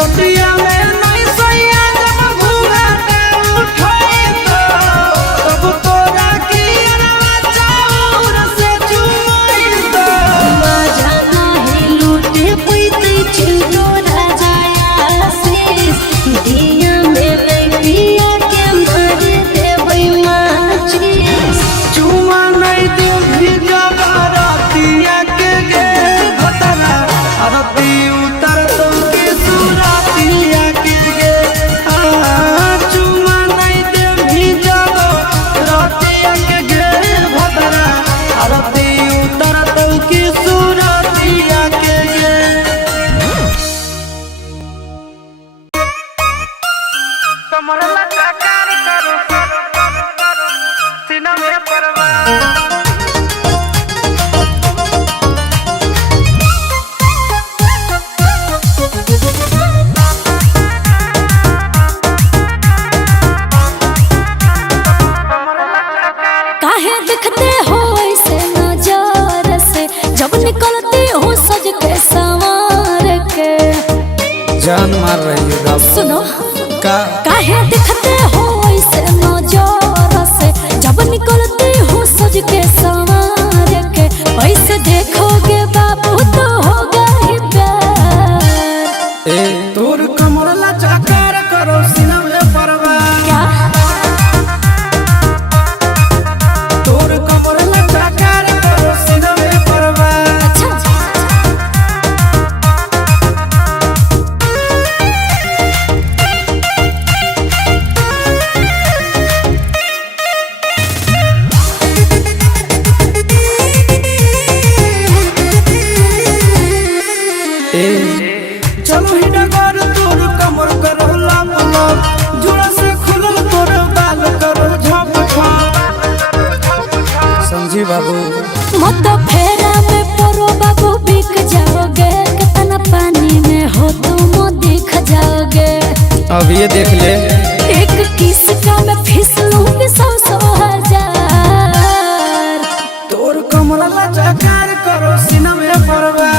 रोटिया में नहीं सैया जब घूंघट उठाई तब तोरा की चाउर से चुमाई मजा नाही लूटे पैते चुनो राजाया शेष दिया में लगिया के मार देबै माचिस चुमा नहीं दे भी जब रातिया के गे भतरा अरती उतर तुमके सुरातिया के गे चुमा नहीं दे भी जब रातिया के गे भतरा अरती उतर तुमके सुरातिया के गे कमर लगा कर करो सीना में परवाह काहे दिखते हो ऐसे नजर से जब निकलती हो सज के संवार के जान मार रही है सुनो का काहे दिखते हो ऐसे नजर से जब निकलती हो सज के संवार के ऐसे देखोगे बाबू तो होगा ही प्यार ए तोर कमर लचा कर करो सीना में परवाह क्या तोर कमर लचा कर करो सीना में परवाह अच्छा चलो ही डगर तोर कमर करो लाप लाप जुड़ा से खुलल तोर बाल करो झप झप समझी बाबू मत फेरा में परो बाबू बिक जाओगे कितना पानी में हो तुम दिख जाओगे अब ये देख ले एक किस का मैं फिसलूंगी 100,000 तोर कमर लचा कर करो सीना में परवाह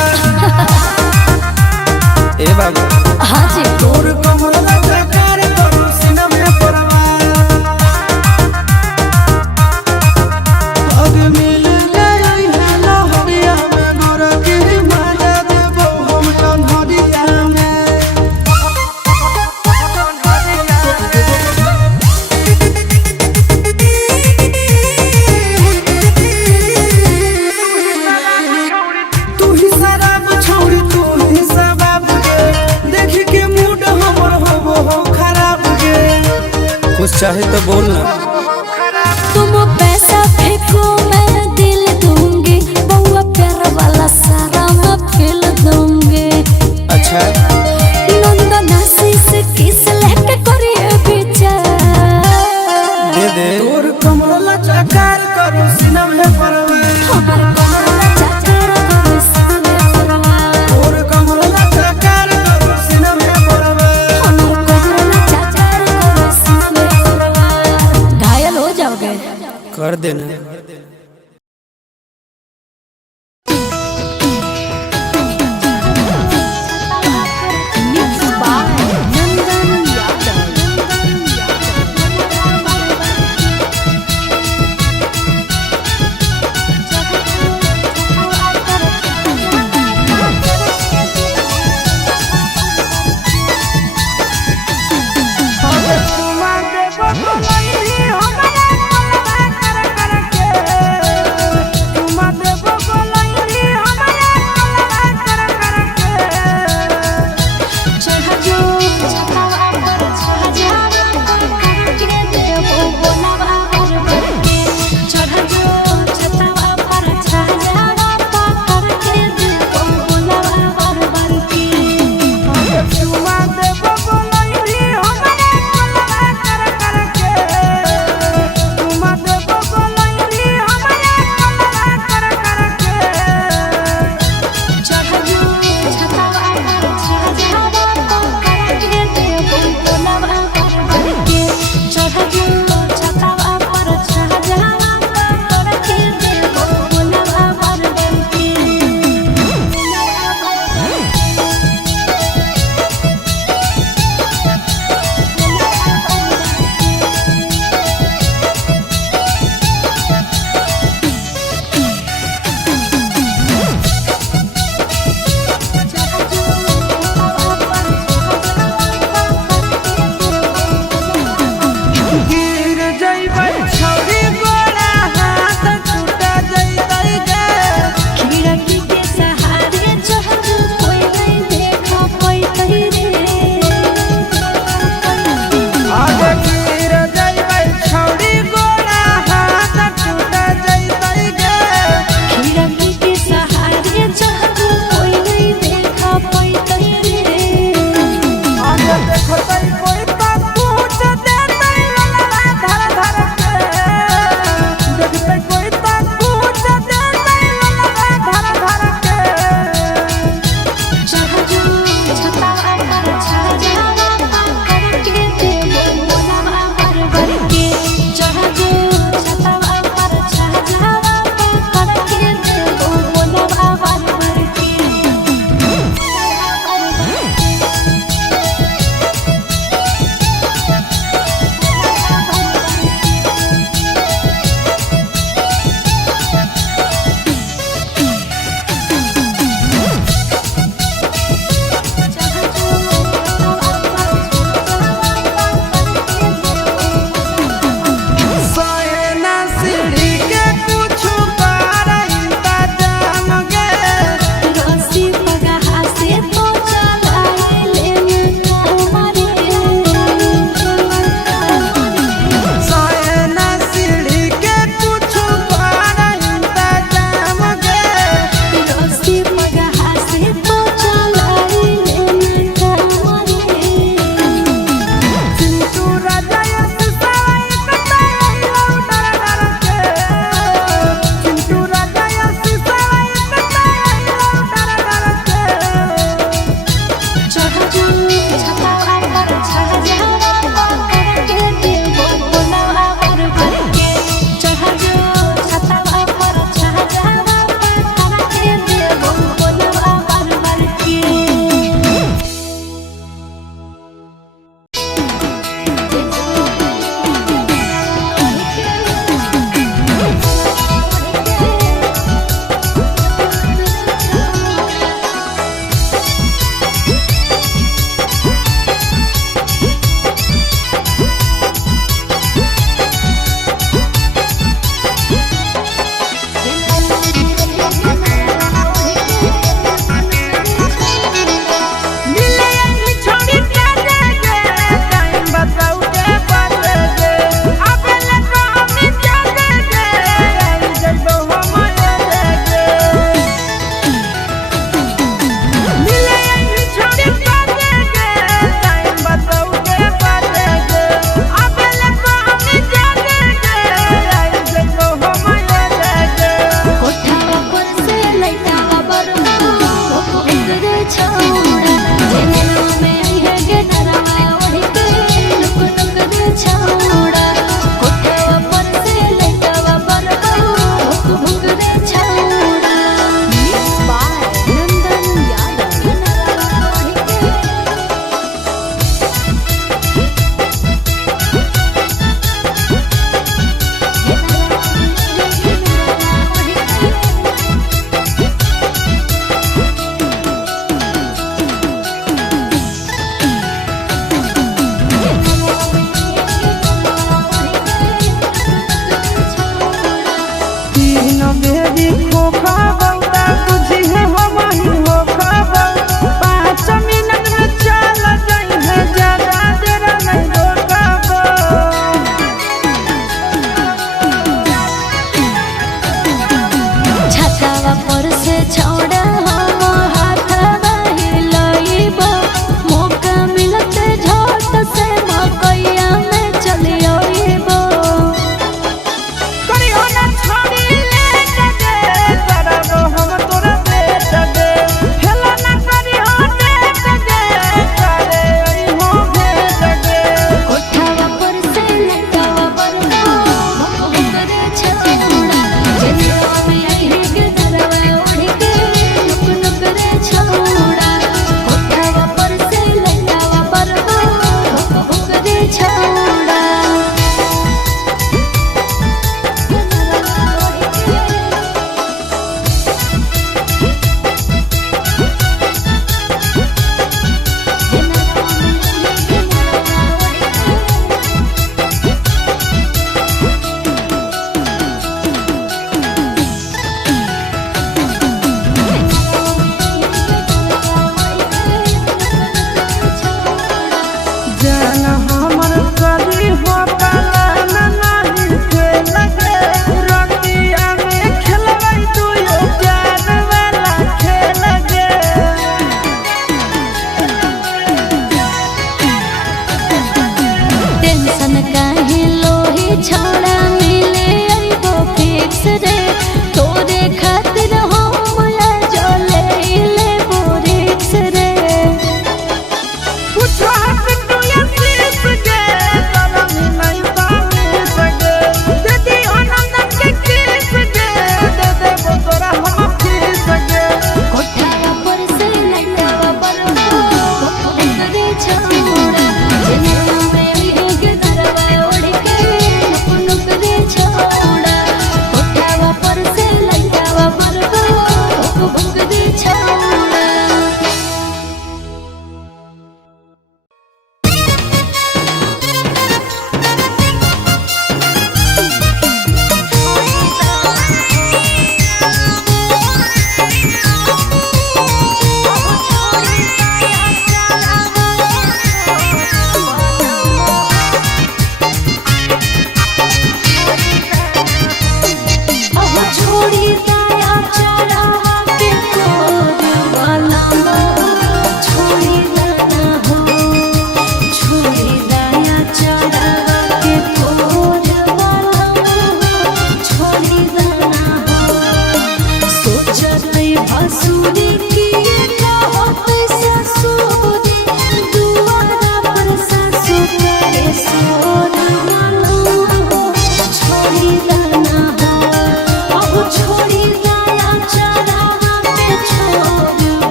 ए बाबू हाँ जी तोर कमर लचा कर करो सीना में परवाह अब मिल गई है लहरिया में गोर की मजा देबो हम कन्हरिया में तू ही शराब छोड़ी तू ही शराब गे देख के मूड हमर हो खराब गे कुछ चाहे तो बोल ना तुम पैसा फेंको मैं दिल दूंगी बउआ प्यार वाला सारा मैं फिल दूंगी अच्छा नंदनासी से किस लेके करिए विचार दे दे तोर कमर लचा कर करो सीना में परवाह हमारे कमरा चाचा करो सामने परवार तोर कमर लचा कर करो सीना में परवाह हमारे कमरा चाचा करो सामने परवार घायल हो जाओगे कर देना तुम देखो तो नहीं हमारा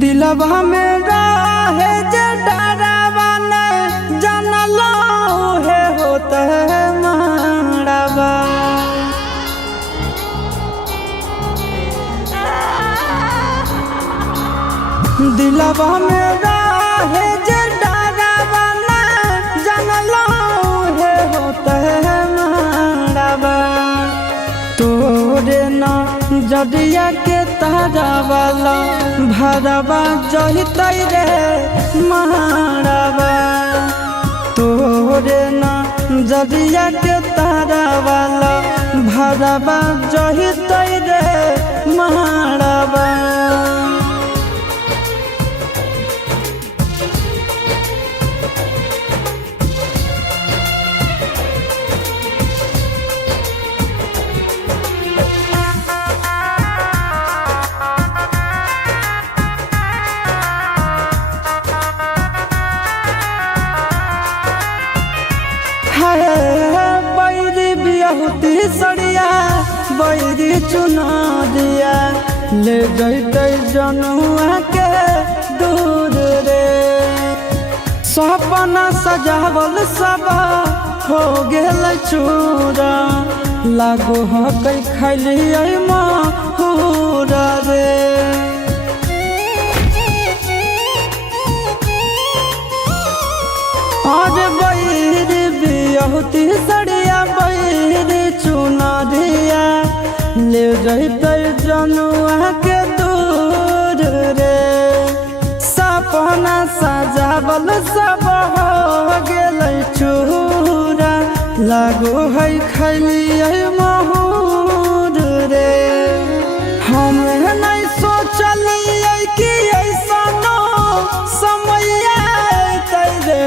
दिलवा में रहे जे डरावा ने जानलो है होता है मारवा। दिलवा में रहे जे डरावा ने जानलो है होता है मारवा। तोरे ना जदिया के तारा वाला भरवा जहितै रे मारवा। तोरे ना जदिया के तारा वाला भरवा जहितै रे मारवा। बैरी बियाहुती सड़िया बैरी चुना दिया ले जैते जनुआ के दूर रे। सपना सजावल सब हो गेल चूरा लागो हो कई खैली महूरा रे। आज बैरी बियाहुती सड़िया बैरी चुना दिया ले जैते जनुआ के दूर रे। सपना सजावल सब हो गेल चूरा लागो है खैली महूर रे। हम नहीं सोचलिए कि ऐसा समय रे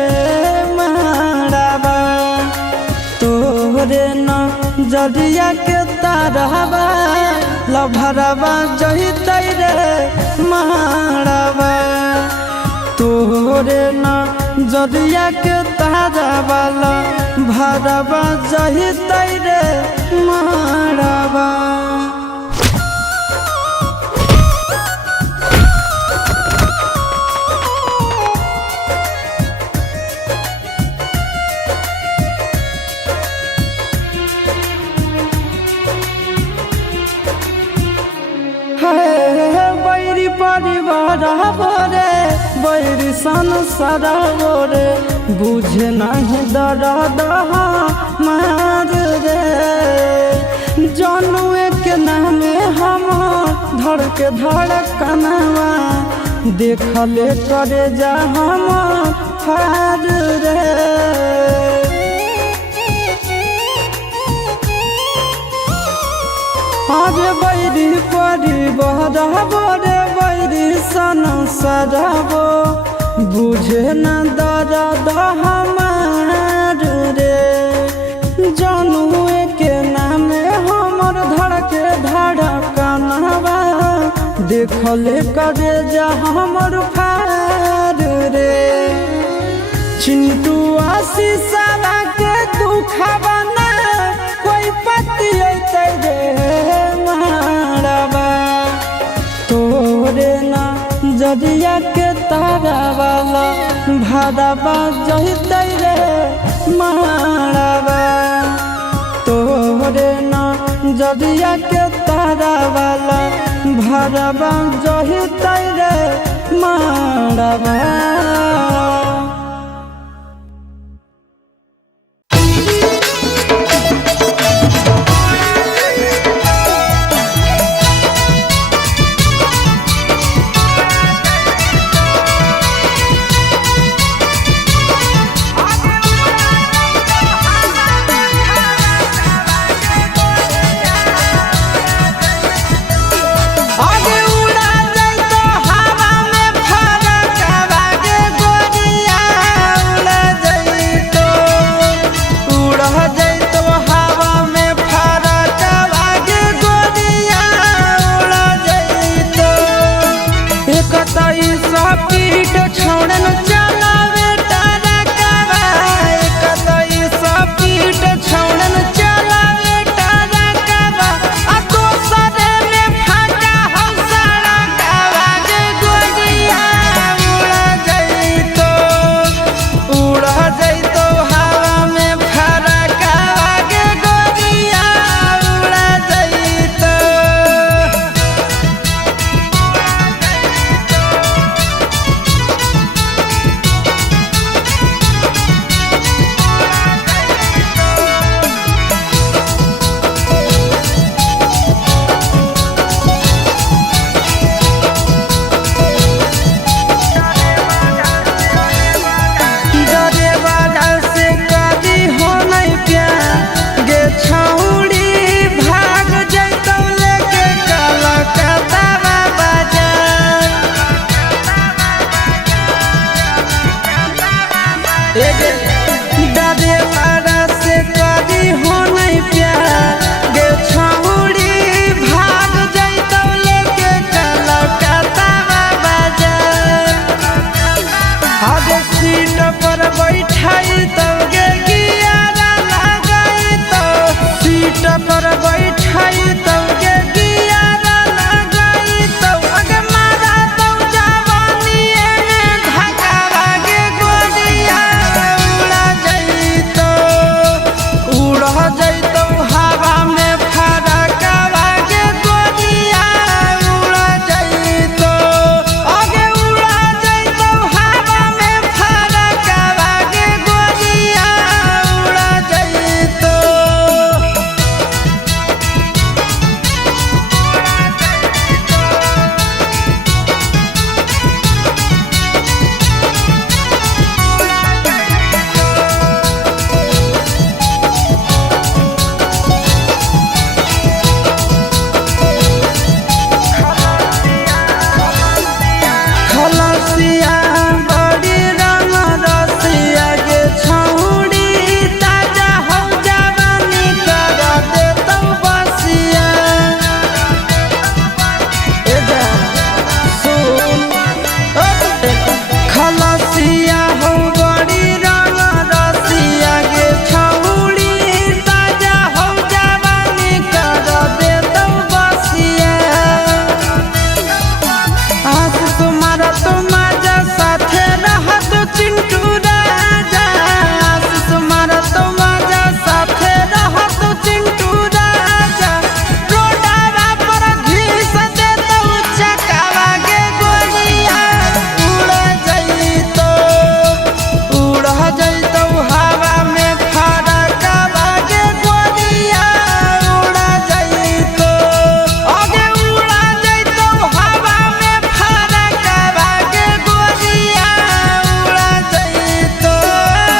मारवा। तोरे न जदिया के तारवा लभरवा जहितै रे मारवा। तोरे न जदिया के तारवा लभरवा जहितै रे मारवा। बैरी परिवार बोरे बैरी संसार बोरे बुझे नहीं दर्द मार रे। जनुए के नामे हम धड़ के धड़कनवा देखले करे जा हम हार रे। आज बैरी परिवार बोरे बैरी संसार बो बुझे न दर्द हमार रे। जनुए के नामे हमर धड़के धड़कनवा देखले करे जा हमर फार रे। चिंटू आशीष के दुखवा ना कोई पति रे मारवा। तोरे ना जदिया के तारा वाला भरवा जहितै रे मारवा। तोरे ना जदिया के तारा वाला भरवा जहितै रे मारवा।